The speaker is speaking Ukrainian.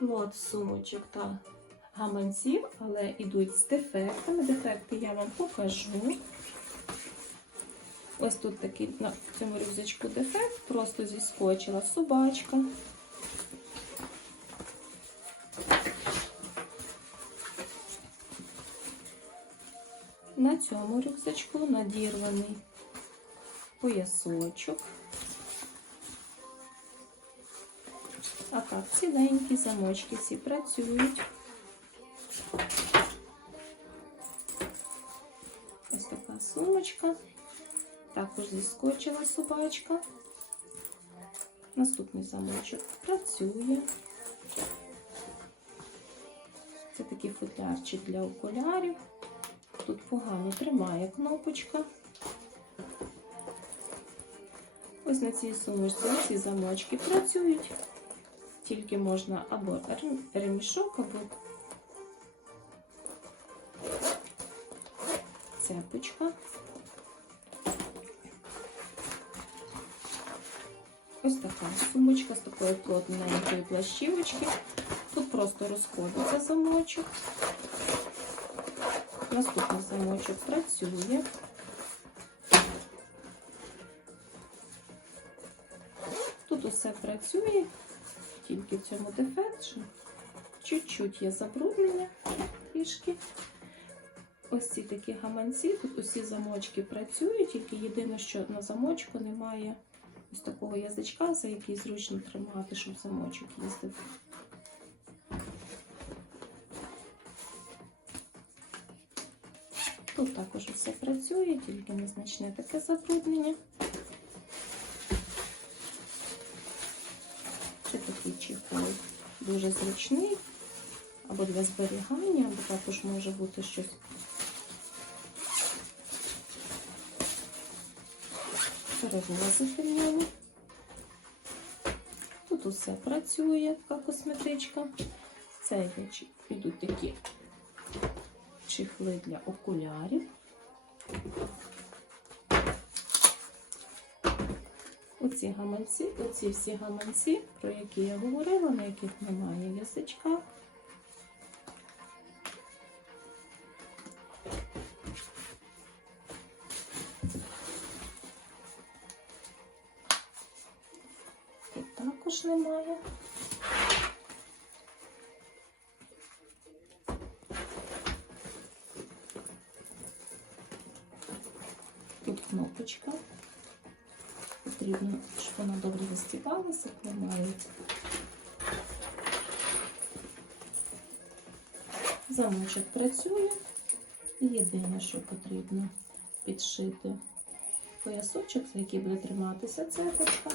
лот сумочок та гаманців, але йдуть з дефектами. Дефекти я вам покажу. Ось тут такий на цьому рюкзачку дефект, просто зіскочила собачка. На цьому рюкзачку надірваний поясочок. А так, ціленькі замочки всі працюють. Ось така сумочка. Також зіскочила собачка. Наступний замочок працює. Це такий футлярчик для окулярів. Тут погано тримає кнопочка. Ось на цій сумочці ці замочки працюють. Тільки можна або ремішок, або цепочка. Ось така сумочка з такої плотненької плащівочки. Тут просто розходиться замочок. Наступний замочок працює. Тут усе працює, тільки в цьому дефект, чуть-чуть є забруднення трішки. Ось ці такі гаманці, тут усі замочки працюють, тільки єдине, що на замочку немає ось такого язичка, за який зручно тримати, щоб замочок їздив. Тут також все працює, тільки незначне таке забруднення. Дуже зручний, або для зберігання, або також може бути щось. Перевозити в ньому. Тут усе працює, така косметичка. Це йдуть такі чехли для окулярів. Оці гаманці, оці всі гаманці, про які я говорила, на яких немає язичка. Тут також немає. Тут кнопочка. Потрібно, щоб вона добре застібалася, немає. Замочок працює. Єдине, що потрібно підшити поясочок, за який буде триматися цепочка.